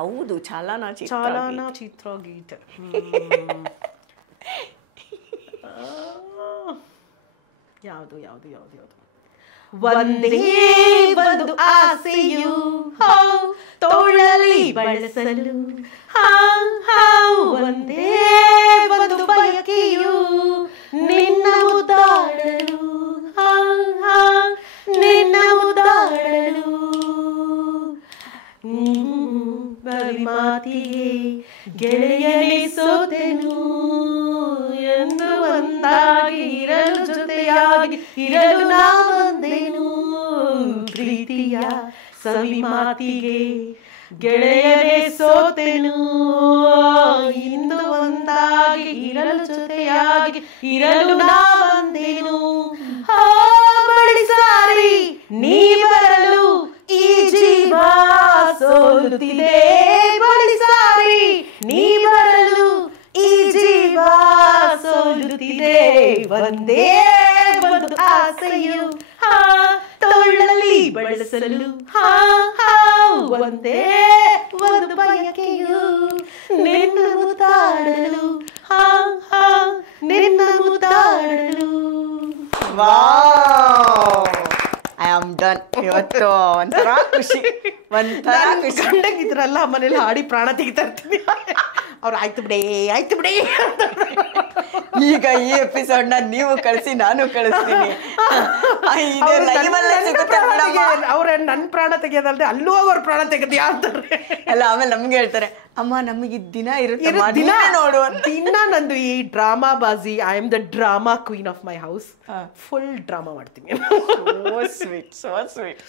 ಹೌದು, ಚಲನಚಿತ್ರಗೀತೆ. ಯಾವುದು ಯಾವುದು ಯಾವುದು ಯಾವುದು? ಒಂದೇ ಒಂದು ಆಸೆಯು ತೋಳಲಿ ಬಳಸಲು, ಒಂದೇ ಒಂದು ಬಯಕೆಯು ನಿನ್ನ ಮುದ್ದಾಡಲು, ನಿನ್ನ ಮುದ್ದಾಡಲು. ಬರಿ ಮಾತಿಗೆ ಗೆಳೆಯನೇ ಸೋತೆನು ಎಂದು ಒಂದಾಗಿ ಇರಲು, ಜೊತೆಯಾಗಿ ಇರಲು ನಾವಂದೇನು. ಪ್ರೀತಿಯ ಸವಿ ಮಾತಿಗೆ ಗೆಳೆಯನೇ ಸೋತೆನು, ಇಂದು ಒಂದಾಗಿ ಇರಲು, ಜೊತೆಯಾಗಿ ಇರಲು ನಾವಂದೇನು. ಬಳಿ ಸಾರಿ ನೀ ಬರಲು ಈ ಜೀವ ಸೋಲುತ್ತಿದೆ, ಬಳಿ ಸಾರಿ ನೀ ಬರಲು ಈ ಜೀವ ಸೋಲುತ್ತಿದೆ. ಒಂದೇ ಒಂದು ಆಸೆಯು ತೋಳಲಿ ಬಳಸಲು, ಒಂದೇ ಒಂದು ಬಯಕೆಯು ನಿನ್ನ ಮುದ್ದಾಡಲು, ನಿನ್ನ ಮುದ್ದಾಡಲು. I am done. ಇವತ್ತು ಒಂಥರ ಖುಷಿ, ಕಂಡಂಗಿದ್ರಲ್ಲ ಮನೇಲಿ ಹಾಡಿ ಪ್ರಾಣ ತೆಗಿತಾ ಇರ್ತೀನಿ. ಅವ್ರು ಆಯ್ತು ಬಿಡಿ ಆಯ್ತು ಬಿಡಿ. ಈಗ ಈ ಎಪಿಸೋಡ್ನ ನೀವು ಕಳಿಸಿ, ನಾನು ಕಳಿಸ್ತೀನಿ. ಅವ್ರ ನನ್ ಪ್ರಾಣ ತೆಗಿಯೋದಲ್ದೆ ಅಲ್ಲೂ ಅವ್ರ ಪ್ರಾಣ ತೆಗೆದ್ಯಾ ಅಂತಾರೆ. ಅಲ್ಲ, ಆಮೇಲೆ ನಮ್ಗೆ ಹೇಳ್ತಾರೆ, ಅಮ್ಮ ನಮಗೆ ದಿನ ಇರುತ್ತೆ, ದಿನ ನೋಡು. ದಿನ ನಂದು ಈ ಡ್ರಾಮಾ ಬಾಜಿ. I am the drama queen of my house. Full drama ಮಾಡ್ತೀನಿ. So sweet, so sweet.